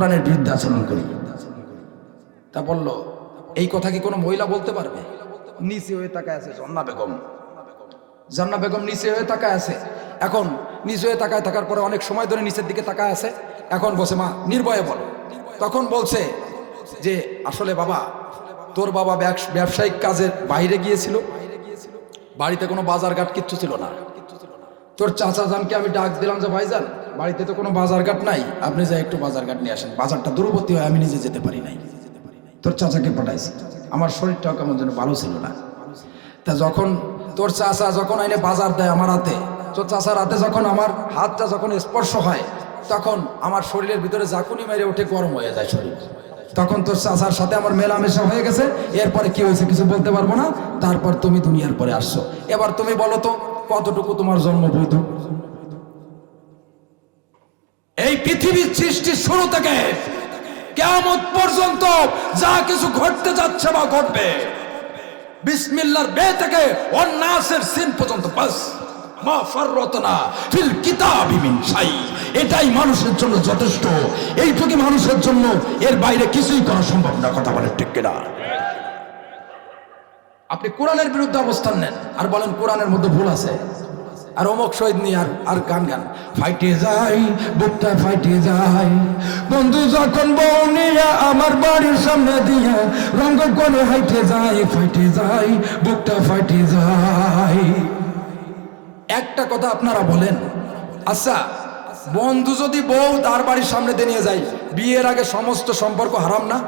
কোরআনের বিরুদ্ধে আচরণ করি। তা বলল, এই কথা কি কোনো মহিলা বলতে পারবে? নিচে হয়ে তাকায় আছে জন্না বেগম। জান্না বেগম নিচে হয়ে তাকায় আছে। এখন নিচে হয়ে তাকায় থাকার পরে অনেক সময় ধরে নিচের দিকে তাকায় আছে। এখন বসে মা, নির্ভয়ে বলো। তখন বলছে যে, আসলে বাবা, তোর বাবা ব্যবসায়িক কাজের বাইরে গিয়েছিল। বাড়িতে কোনো বাজার ঘাট কিচ্ছু ছিল না। তোর চাচা জানকে আমি ডাক দিলাম যে, ভাইজান বাড়িতে তো কোনো বাজার ঘাট নাই। আপনি যাই একটু বাজার ঘাট নিয়ে আসেন। বাজারটা দূরবর্তী হয়, আমি নিজে যেতে পারি নাই। তোর চাচাকে পাঠাইছি। আমার শরীরটাও কেমন যেন ভালো ছিল না। তা যখন তোর চাচা যখন আইনে বাজার দেয় আমার হাতে, তোর চাচার হাতে যখন আমার হাতটা যখন স্পর্শ হয়, তখন আমার শরীরের ভিতরে জাকুনি মেরে উঠে গরম হয়ে যায় শরীর। তখন তোর চাচার সাথে আমার মেলামেশা হয়ে গেছে। এরপরে কি হয়েছে কিছু বলতে পারব না। তারপর তুমি দুনিয়ার পরে আসছো। এবার তুমি বলো তো, কতটুকু তোমার জন্ম বৈধ? এই পৃথিবীর সৃষ্টির শুরু থেকে কেমন পর্যন্ত যা কিছু ঘটতে যাচ্ছে বা ঘটবে, বিসমিল্লার বে থেকে অন্যাসের সিন পর্যন্ত বাস। এটাই মানুষের জন্য যথেষ্ট। এইটুকু মানুষের জন্য এর বাইরে কিছুই করা সম্ভব না, কথা বলে ঠিক কিনা? আপনি কোরআনের বিরুদ্ধে অবস্থান নেন, আর বলেন কোরআনের মধ্যে ভুল আছে। আর অমুক শহীদ নিয়ে আর আর গান গান। ফাইটে যাই, বুকটা ফাইটে যাই। বন্ধু যখন বউ নিয়ে আমার বাড়ির সামনে দিয়ে রঙ্গ করে হাইটে যাই, ফাইটে যাই, বুকটা ফাইটে যাই। একটা কথা আপনারা বলেন। আচ্ছা বন্ধু যদি বউ তার বাড়ির সামনে দিয়ে নিয়ে যায়, বিয়ের আগে সমস্ত সম্পর্ক হারাম না?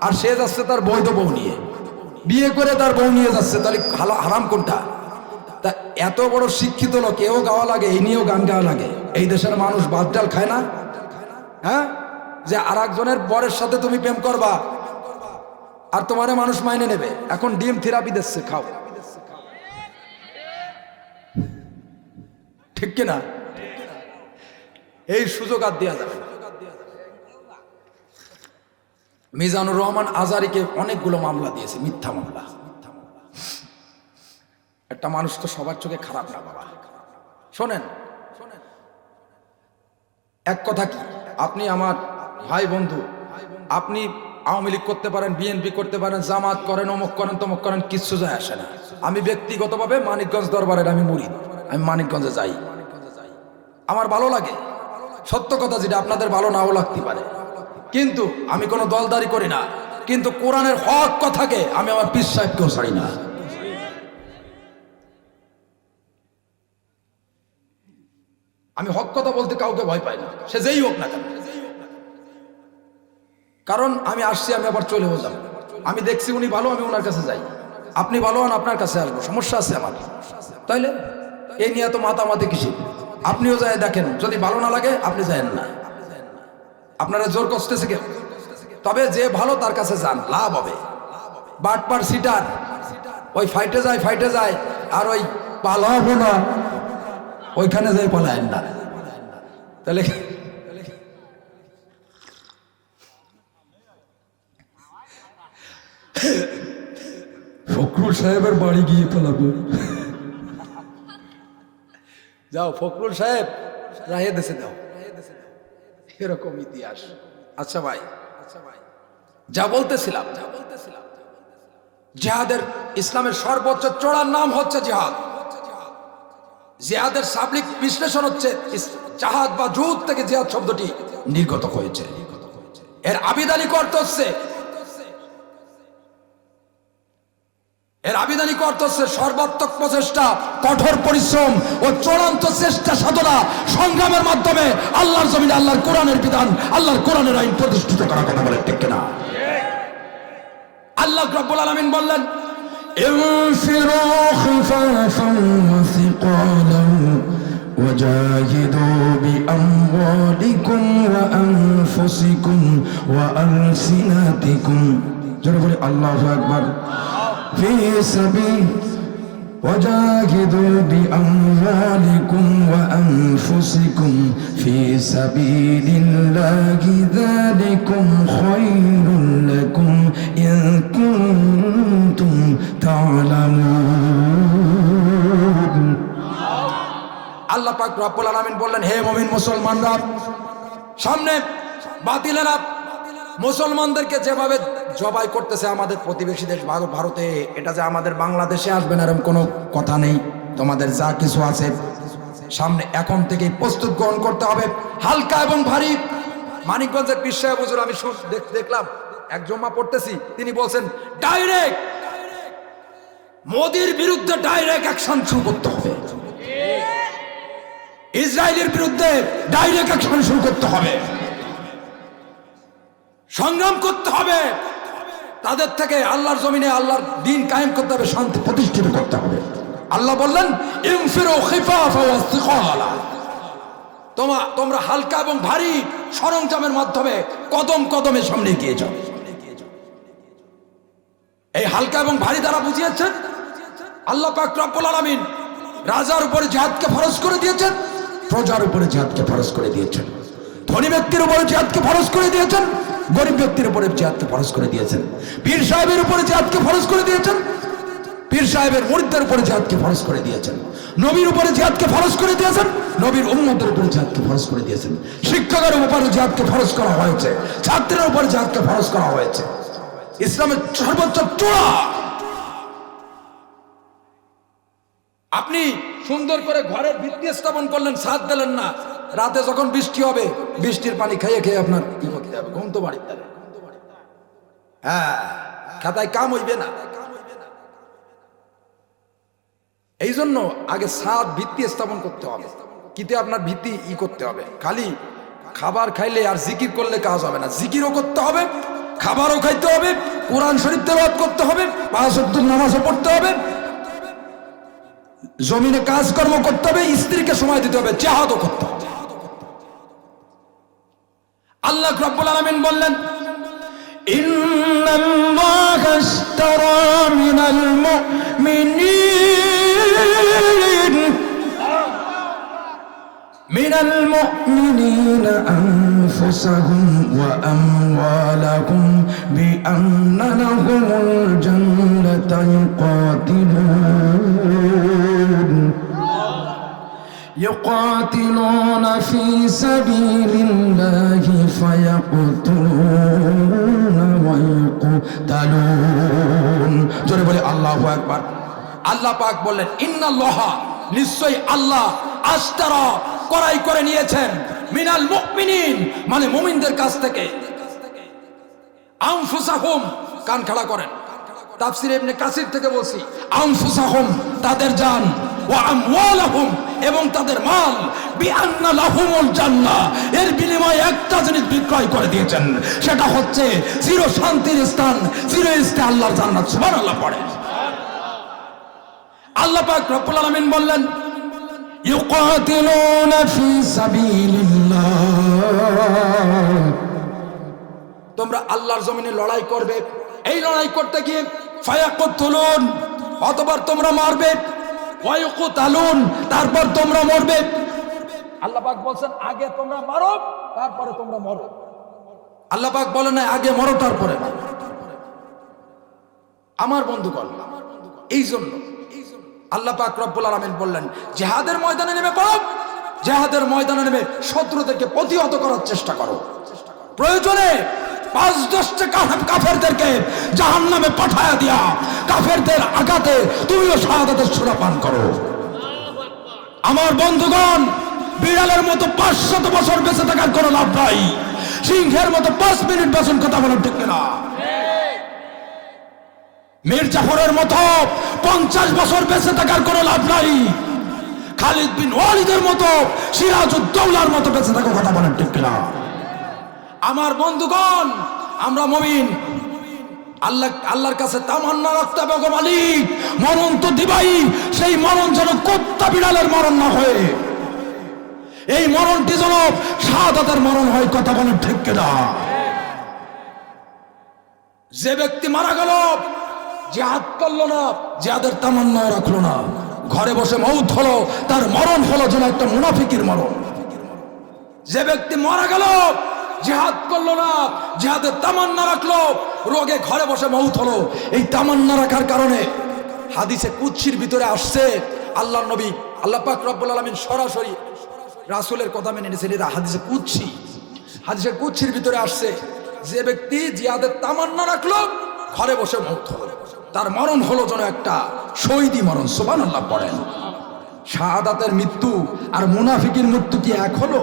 আর সে যাচ্ছে তার বৈধ বউ নিয়ে। বিয়ে করে তার বউ নিয়ে যাচ্ছে, তাহলে হালা- হারাম কোনটা? তা এত বড় শিক্ষিত লোক, এও গাওয়া লাগে, এই নিয়েও গান গাওয়া লাগে। এই দেশের মানুষ বাদ ডাল খায় না? হ্যাঁ? যে আর একজনের বরের সাথে তুমি প্রেম করবা, আর তোমারে মানুষ মাইনে নেবে। এখন ডিম থেরাপি দিচ্ছে, খাও। ঠিক কিনা? এই সুযোগ আর দেওয়া যাবে মিজানুর রহমান আজারিকে অনেকগুলো মামলা দিয়েছে, মিথ্যা মামলা। একটা মানুষ তো সবার চোখে খারাপ না বাবা। শোনেন, এক কথা কি? আপনি আমার ভাই বন্ধু, আপনি আওয়ামী লীগ করতে পারেন, বিএনপি করতে পারেন, জামাত করেন, অমুক করেন, তমুক করেন, কিচ্ছু যায় আসে না। আমি ব্যক্তিগতভাবে মানিকগঞ্জ দরবারের আমি মুরিদ আমি মানিকগঞ্জে যাই। আমার ভালো লাগে। সত্য কথা যেটা, আপনাদের ভালো নাও লাগতে পারে। কিন্তু আমি কোনো দলদারি করি না। কিন্তু কোরআনের হক কথাকে আমি আমার সাহেবকেও ছাড়ি না। আমি হক কথা বলতে কাউকে ভয় পাই না। সে যেই হোক না কেন। কারণ আমি আসছি, আমি আবার চলেও যাব আমি দেখছি উনি ভালো, আমি ওনার কাছে যাই। আপনি ভালো হন, আপনার কাছে আসব। সমস্যা আছে আমার। তাইলে? এই নিয়ে তো মাতামাতি কিসি আপনিও যায় দেখেন। যদি ভালো না লাগে, আপনি যায়েন না। আপনারা জোর করতেছে কেউ? তবে যে ভালো, তার কাছে যান। লাভ হবে। বাটপার সিটার। ওই ফাইটে যায় ফাইটে যায়। আর ওই পালাবো না। ওইখানে যাই পালায়েন না। তাহলে ফখরুল সাহেবের বাড়ি গিয়ে পালাবো। যাও, ফখরুল সাহেব রাহে দেশে দাও এরকম ইতিহাস। আচ্ছা ভাই আচ্ছা ভাই যা বলতেছিলাম যা বলতেছিলাম। জিহাদের ইসলামের সর্বোচ্চ চড়ার নাম হচ্ছে জিহাদ। জিহাদের সাবলিক বিশ্লেষণ হচ্ছে জাহাদ বা জুদ থেকে জিহাদ শব্দটি নির্গত হয়েছে। এর আবিদানিক অর্থ হচ্ছে, এর আবিধানিক অর্থ হচ্ছে সর্বাত্মক প্রচেষ্টা, কঠোর পরিশ্রম ও চূড়ান্ত চেষ্টা সাধনা সংগ্রামের মাধ্যমে আল্লাহর জমিনে, আল্লাহর কোরআনের বিধান, আল্লাহর কোরআনের আইন প্রতিষ্ঠিত করার কথা বলে ঠিক কিনা? আল্লাহ রব্বুল আলামিন বললেন انفروا خفافا وثقالا وجاهدوا بأموالكم وأنفسكم وألسنتكم. جرب الله أكبر. في سبيل وجاهدوا بأموالكم وأنفسكم. في سبيل الله ذلكم خير রব্বুল আলামিন বললেন, হে মুমিন মুসলমানরা, সামনে বাতিলেরা মুসলমানদেরকে যেভাবে জবাই করতেছে আমাদের প্রতিবেশী দেশ ভারত, ভারতে, এটা যে আমাদের বাংলাদেশে আসবে না, এরকম কোনো কথা নেই। তোমাদের যা কিছু আছে, সামনে এখন থেকেই প্রস্তুত গ্রহণ করতে হবে। হালকা এবং ভারী। মানিকগঞ্জের পীর সাহেব আমি দেখলাম, এক জমা পড়তেছি, তিনি বলছেন, ডাইরেক্ট মোদির বিরুদ্ধে ডাইরেক্ট অ্যাকশন শুরু করতে হবে। ইসরায়েলের বিরুদ্ধে ডাইরেক্ট অ্যাকশন শুরু করতে হবে। সংগ্রাম করতে হবে। তাদের থেকে আল্লাহর জমিনে আল্লাহর দিন কায়েম করতে হবে, শান্তি প্রতিষ্ঠিত করতে হবে। আল্লাহ বললেন তোমা তোমরা হালকা এবং ভারী সরঞ্জামের মাধ্যমে কদম কদমে সামনে এগিয়ে যাও। এই হালকা এবং ভারী দ্বারা বুঝিয়েছেন, আল্লাহ পাক রব্বুল আলামিন রাজার উপরে জিহাদকে ফরজ করে দিয়েছেন। প্রজার উপরে জিহাদকে ফরজ করে দিয়েছেন। ধনী ব্যক্তির উপরে জিহাদকে ফরজ করে দিয়েছেন, গরিব ব্যক্তির উপরে জিহাদকে ফরজ করে দিয়েছেন। পীর সাহেবের উপরে জিহাদকে ফরজ করে দিয়েছেন, পীর সাহেবের মুরিদদের উপরে জিহাদকে ফরজ করে দিয়েছেন। নবীর উপরে জিহাদকে ফরজ করে দিয়েছেন, নবীর উম্মতের উপরে জিহাদকে ফরজ করে দিয়েছেন। শিক্ষকের উপরে জিহাদকে ফরজ করা হয়েছে, ছাত্রের উপরে জিহাদকে ফরজ করা হয়েছে। ইসলামের সর্বোচ্চ চূড়া। আপনি সুন্দর করে ঘরের ভিত্তি স্থাপন করলেন, সাথ দিলেন না। রাতে যখন বৃষ্টি হবে, বৃষ্টির পানি খেয়ে খেয়ে আপনার ঘুম তো হবে হ্যাঁ খাতায় কাম হইবে না। এই জন্য আগে সাত ভিত্তি স্থাপন করতে হবে। কিতে আপনার ভিত্তি ই করতে হবে? খালি খাবার খাইলে আর জিকির করলে কাজ হবে না। জিকিরও করতে হবে, খাবারও খাইতে হবে, কোরআন শরীফ তেলাওয়াত করতে হবে পাঁচ নামাজও পড়তে হবে জমিনে কাজকর্ম করতে হবে স্ত্রীকে সময় দিতে হবে জাহাদও করতে হবে আল্লাহ রব্বুল আলামিন বললেন إن الله اشترى من المؤمنين من المؤمنين أنفسهم وأموالهم بأن لهم الجنة يقاتلون يقاتلون في سبيل الله فيقتلون ويقتلون জোরে বলে আল্লাহু আকবার আল্লাহ পাক বললেন ইন্নাল্লাহা নিশ্চয়ই আল্লাহ আস্তারা করাই করে নিয়েছেন মিনাল মুমিনিন মানে মুমিনদের কাছ থেকে আনফুসাহুম কান খাড়া করেন তাফসির ইবনে কাসির থেকে বলছি আনফুসাহুম তাদের জান ওয়া আমওয়ালাহুম এবং তাদের মাল বিআন্না লাহুমুল জান্নাহ এর বিনিময়ে একটা জিনিস বিক্রয় করে দিয়েছেন সেটা হচ্ছে চির শান্তির স্থান চির স্থান আল্লাহর জান্নাত সুবহানাল্লাহ পড়ে আল্লাহ পাক রব্বুল আলামিন বললেন يقاتلون في سبيل الله তোমরা আল্লাহর জমিনে লড়াই করবে এই লড়াই করতে গিয়ে ফায়াকুতুলুন অতবার তোমরা মারবে ওয়ায়ুকুতালুন তারপর তোমরা মরবে। আল্লাহ পাক বলছেন আগে তোমরা মারো তারপরে তোমরা মরো। আল্লাপাক বলে না আগে মরো তারপরে মারো। আমার বন্ধুগণ এই জন্য আল্লাহ পাক রব্বুল আলামিন বললেন জেহাদের ময়দানে নেমে পড়ো। জেহাদের ময়দানে নেমে শত্রুদেরকে প্রতিহত করার চেষ্টা করো। প্রয়োজনে পাঁচ দশটা কাফের- কাফেরদেরকে জাহান নামে পাঠায়া দিয়া কাফেরদের আঘাতে তুমিও শাহাদাতের সুরা পান করো। আমার বন্ধুগণ, বিড়ালের মতো পাঁচশত বছর বেঁচে থাকার কোনো লাভ নাই। সিংহের মতো পাঁচ মিনিট বাসন কথা বলার ঠিক না মীর জাফরের মতো পঞ্চাশ বছর বেঁচে থাকার কোনো লাভ নাই। খালিদ বিন ওয়ালিদের মতো সিরাজউদ্দৌলার মতো বেঁচে থাকার কথা বলেন ঠিক না আমার বন্ধুগণ, আমরা মমিন। আল্লাহ, আল্লাহর কাছে তামান্না রাখতে হবে মালিক। মরণ তো দিবাই, সেই মরণ যেন কোত্তা বিড়ালের মরণ না হয়। এই মরণটি যেন শাহাদাতের মরণ হয়, কথা বলেন ঠিক কিনা? যে ব্যক্তি মারা গেল, জেহাদ করল না, জেহাদের তামান্না রাখল না। ঘরে বসে মৌত হলো, তার মরণ হলো যেন একটা মুনাফিকের মরণ। যে ব্যক্তি মারা গেল জেহাদ করল না। জেহাদের তামান্না রাখল। রোগে ঘরে বসে মৌত হলো। এই তামান্না রাখার কারণে হাদিসে কুচ্ছির ভিতরে আসছে, আল্লাহ নবী, আল্লাহ পাক রব্বুল আলমিন সরাসরি রাসূলের কথা মেনে নিয়েছেন। এটা হাদিসে কুচ্ছি হাদিসের কুচ্ছির ভিতরে আসছে, যে ব্যক্তি জিয়াদের তামান্না রাখল, ঘরে বসে মৌত হলো। তার মরণ হলো যেন একটা শহীদি মরণ সোবান আল্লাহ পড়েন। শাহাদাতের মৃত্যু আর মুনাফিকের মৃত্যু কি এক হলো?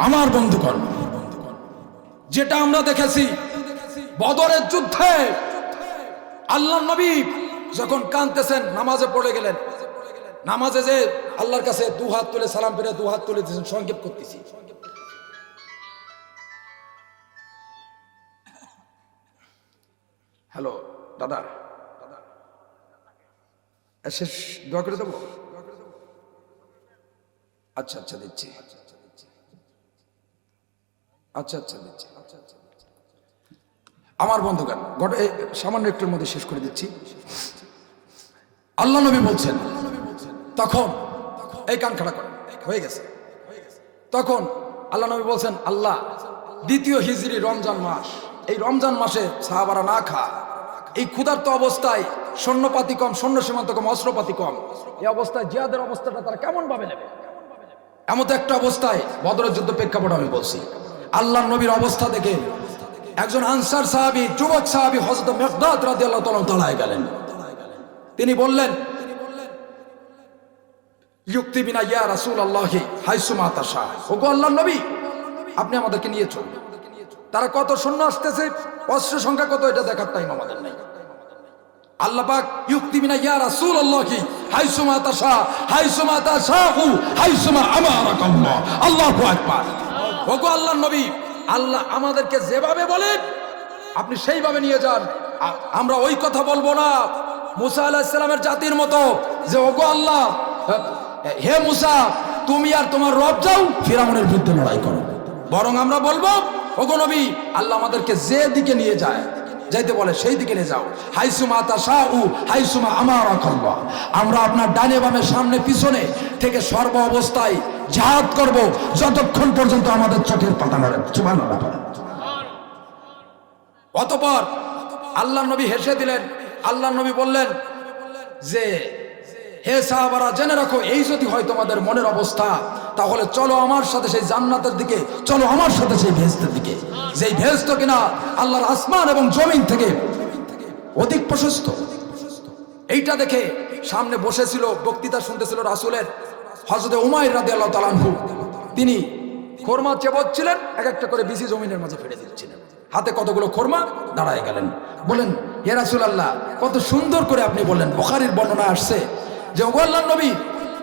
আমার বন্ধুগণ, যেটা আমরা দেখেছি বদরের যুদ্ধে আল্লাহ নবী যখন কাঁদতেছেন, নামাজে পড়ে গেলেন, নামাজে যে আল্লাহর কাছে দু হাত তুলে সালাম পেরে দু হাত তুলে দিয়েছেন, সংক্ষেপ করতেছি। হ্যালো, দাদা। শেষ, দোয়া করে দেবো? আচ্ছা আচ্ছা দিচ্ছি। আচ্ছা আচ্ছা আচ্ছা দিচ্ছি। আমার বন্ধুগান সামান্য একটুর মধ্যে শেষ করে দিচ্ছি। আল্লাহ নবী বলছেন, তখন এই কান খাড়া করেন, হয়ে গেছে। তখন আল্লাহ নবী বলছেন, আল্লাহ, দ্বিতীয় হিজরি রমজান মাস, এই রমজান মাসে সাহাবারা না খা এই ক্ষুধার্ত অবস্থায় সৈন্যপাতি কম সৈন্য সীমান্ত কম, অস্ত্রপাতি কম। এই অবস্থায় জিয়াদের অবস্থাটা তারা কেমন ভাবে নেবে? এমন একটা অবস্থায় বদরের যুদ্ধ প্রেক্ষাপট আমি বলছি। আল্লাহ নবীর অবস্থা দেখে একজন আনসার সাহাবি, যুবক সাহাবি হজরত মেঘদাদ রাজি আল্লাহ তালায় গেলেন। তিনি বললেন যুক্তি বিনা ইয়া রাসুল আল্লাহি হাইসুমা তাসা ও গো আল্লাহ নবী, আপনি আমাদেরকে নিয়ে চলুন। তারা কত সৈন্য আসতেছে অস্ত্র সংখ্যা কত, এটা দেখার টাইম আমাদের নাই। আল্লাহ পাক যুক্তি বিনা ইয়া রাসূল আল্লাহি হাইসুমা তাসা হাইসুমা তাসাহু হাইসুমা আমারাকাল্লাহ। আল্লাহু আকবার। ওগো আল্লাহ নবী, আল্লাহ আমাদেরকে যেভাবে বলেন আপনি সেইভাবে নিয়ে যান। আমরা ওই কথা বলব না। মুসা আলাহিস সালামের জাতির মতো যে, ওগো আল্লাহ হে মুসা, তুমি আর তোমার রব যাও, ফিরাউনের বিরুদ্ধে লড়াই করো। বরং আমরা বলব, ওগো নবী, আল্লাহ আমাদেরকে যে দিকে নিয়ে যায়, যাইতে বলে সেই দিকে নিয়ে যাও। হাইসুমা তাসাউ হাইসুমা আমার আমরা আপনার ডানে বামে সামনে পিছনে থেকে সর্ব অবস্থায় জাহাদ করব যতক্ষণ পর্যন্ত আমাদের চোখের পাতা নড়ে সুবহানাল্লাহ। অতপর আল্লাহ নবী হেসে দিলেন, আল্লাহ নবী বললেন যে, হে সাহাবারা, জেনে রাখো, এই যদি হয় তোমাদের মনের অবস্থা, তাহলে চলো আমার সাথে সেই জান্নাতের দিকে, চলো আমার সাথে সেই ভেস্তের দিকে। যেই ভেস্ত কিনা আল্লাহর আসমান এবং জমিন থেকে অধিক প্রশস্ত। এইটা দেখে সামনে বসেছিল, বক্তৃতা শুনতেছিল রাসুলের। হজরত উমায় রাদে আল্লাহ তালানহু তিনি খোরমা চেবচ্ছিলেন এক একটা করে বিসি জমিনের মাঝে ফেলে দিচ্ছিলেন। হাতে কতগুলো খোরমা? দাঁড়ায় গেলেন। বলেন হে রাসুল আল্লাহ কত সুন্দর করে আপনি বললেন, বখারির বর্ণনা আসছে যে আল্লাহর নবী,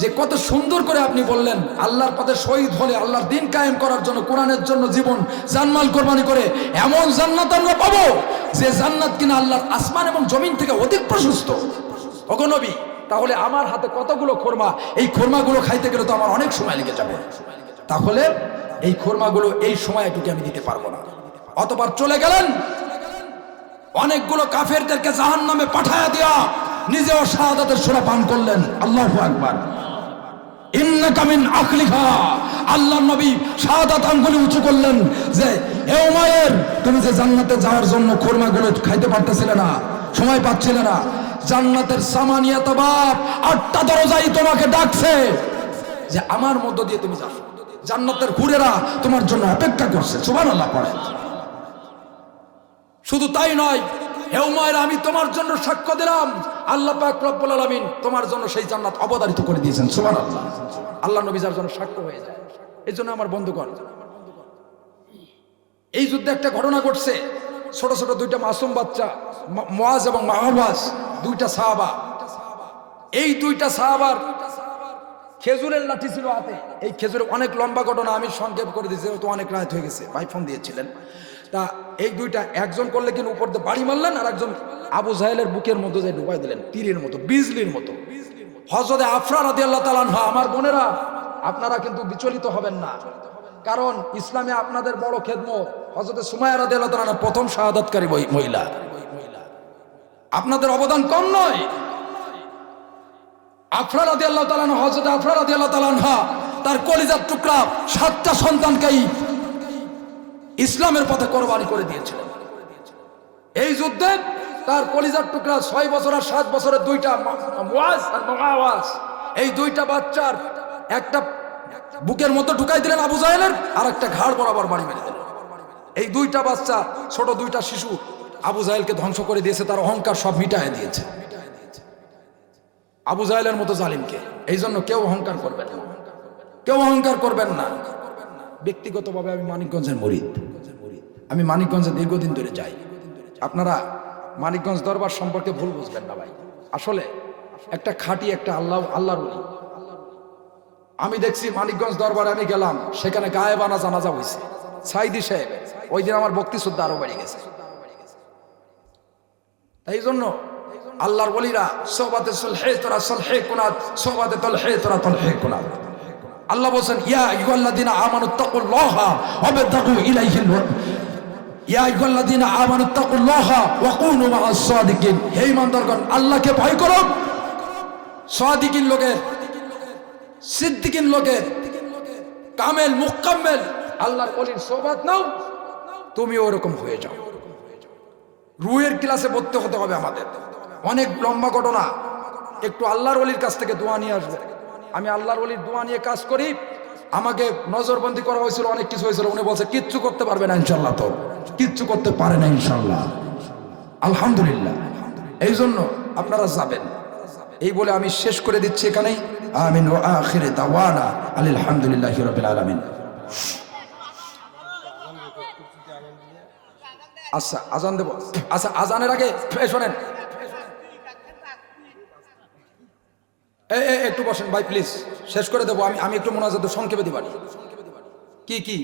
যে কত সুন্দর করে আপনি বললেন, আল্লাহর পথে শহীদ হলে আল্লাহর দিন কায়েম করার জন্য, কোরআনের জন্য জীবন, জানমাল কোরবানি করে, এমন জান্নাত আমরা পাবো যে জান্নাত কিনা আল্লাহর আসমান এবং জমিন থেকে অধিক প্রশস্ত। ওগো নবী তাহলে আমার হাতে কতগুলো খোরমা? এই খোরমাগুলো খাইতে গেলে তো আমার অনেক সময় লেগে যাবে। তাহলে এই খোরমাগুলো এই সময় এটুকু আমি দিতে পারব না। অতবার চলে গেলেন। অনেকগুলো কাফেরদেরকে জাহান নামে পাঠায়া দিয়া নিজেও শাহাদাতের সুরা পান করলেন। আল্লাহ আকবার। ইন্নাকা মিন আখলিহা। আল্লাহ নবী শাহাদাত আঙ্গুলি উঁচু করলেন যে হে উমায়ের, তুমি যে জান্নাতে যাওয়ার জন্য খোরমাগুলো খাইতে পারতেছিলে না, সময় পাচ্ছিলে না জান্নাতের সামানিয়াত বাপ, আটটা দরজাই তোমাকে ডাকছে যে আমার মধ্য দিয়ে তুমি যাও। জান্নাতের ঘুরেরা তোমার জন্য অপেক্ষা করছে, সুবহানাল্লাহ পড়ে। শুধু তাই নয় হে উমায়ের আমি তোমার জন্য সাক্ষ্য দিলাম। আল্লাহ পাক রব্বুল আলামিন তোমার জন্য সেই জান্নাত অবধারিত করে দিয়েছেন, সুবহানাল্লাহ। আল্লাহ নবী যার জন্য সাক্ষ্য হয়ে যায়। এই জন্য আমার বন্ধুগণ, এই যুদ্ধে একটা ঘটনা ঘটছে। ছোট ছোট দুইটা মাসুম বাচ্চা, ম- মুয়াজ এবং মাহবাজ দুইটা সাহাবা। এই দুইটা সাহাবার খেজুরের লাঠি ছিল হাতে। এই খেজুরের অনেক লম্বা ঘটনা আমি সংক্ষেপ করে দিয়েছি তো অনেক রাত হয়ে গেছে, ভাই ফোন দিয়েছিলেন। তা এই দুইটা একজন করলে কিন্তু উপর দিয়ে বাড়ি মারলেন, আর একজন আবু জাহেলের বুকের মধ্যে যে ঢুকাই দিলেন, তীরের মতো, বিজলির মতো। হজরতে আফরা রাদি আল্লাহ তালানহা আমার বোনেরা, আপনারা কিন্তু বিচলিত হবেন না। কারণ ইসলামে আপনাদের বড় খেদমত। হজরতে সুমায়া রাদি আল্লাহ তালানা প্রথম শাহাদাতকারী মহিলা। আপনাদের অবদান কম নয়। আফরা রাদি আল্লাহ তালান হজরত আফরা রাদি আল্লাহ তালানহা তার কলিজার টুকরা সাতটা সন্তানকেই ইসলামের পথে কোরবানি করে দিয়েছিলেন। এই যুদ্ধে তার কলিজার টুকরা ছয় বছর আর সাত বছরের দুইটা মুয়াজ আর মুআওয়াজ। এই দুইটা বাচ্চার একটা বুকের মধ্যে ঢুকাই দিলেন আবু জাহেলের আর একটা ঘাড় বরাবর বাড়ি মেরে দিলেন। এই দুইটা বাচ্চা, ছোট দুইটা শিশু আবু জাহেলকে ধ্বংস করে দিয়েছে, তার অহংকার সব মিটায় দিয়েছে। আবু জাহেলের মতো জালিমকে, এই জন্য কেউ অহংকার করবেন না। কেউ অহংকার করবেন না। ব্যক্তিগতভাবে আমি মানিকগঞ্জের মরিদ। আমি মানিকগঞ্জে দীর্ঘদিন ধরে যাই। আপনারা মানিকগঞ্জ দরবার সম্পর্কে ভুল বুঝবেন না ভাই। আসলে একটা খাঁটি একটা আল্লাহ, আল্লাহর আমি দেখছি মানিকগঞ্জ দরবারে আমি গেলাম, সেখানে গায়ে বানা জানাজা হয়েছে সাইদি সাহেব ওই দিন আমার বক্তি শ্রদ্ধা আরও বেড়ে গেছে। তাই জন্য আল্লাহর বলিরা সোবাতে সলহে তোরা সলহে কুনাত সোবাতে তলহে তোরা তলহে কুনাত। আল্লাহ বলছেন, ইয়া আইয়ুহাল্লাযিনা আমানু তাকুল্লাহা ওয়া বিতাকু ইলাইহিল ইয়া আইয়ুহাল্লাযিনা আমানু তাকুল্লাহা ওয়া কুনু মাআস সাদিকিন হে ইমানদারগণ আল্লাহকে ভয় করো। সাদিকিন লোকের সিদ্দিকিন লোকের কামেল, মুকাম্মেল, আল্লাহর ওলির সোবাত নাও, তুমি ওরকম হয়ে যাও। রুয়ের ক্লাসে ভর্তি হতে হবে আমাদের। অনেক লম্বা ঘটনা। একটু আল্লাহর অলির কাছ থেকে দোয়া নিয়ে আসবে। আমি আল্লাহর অলির দোয়া নিয়ে কাজ করি। আমাকে নজরবন্দি করা হয়েছিল, অনেক কিছু হয়েছিল। উনি বলছে, কিচ্ছু করতে পারবে না ইনশাল্লাহ তো। কিচ্ছু করতে পারে না ইনশাল্লাহ আলহামদুলিল্লাহ। এই জন্য আপনারা যাবেন। এই বলে আমি শেষ করে দিচ্ছি এখানেই। আমিন ও আখিরে দাওয়ানা আলহামদুলিল্লাহ রবিল আলমিন। আচ্ছা আজান দেব। আচ্ছা আজানের আগে শোনেন। একটু বসেন ভাই প্লিজ শেষ করে দেবো, আমি আমি একটু মোনাজাত সংক্ষেপে দিবানি। কি কি?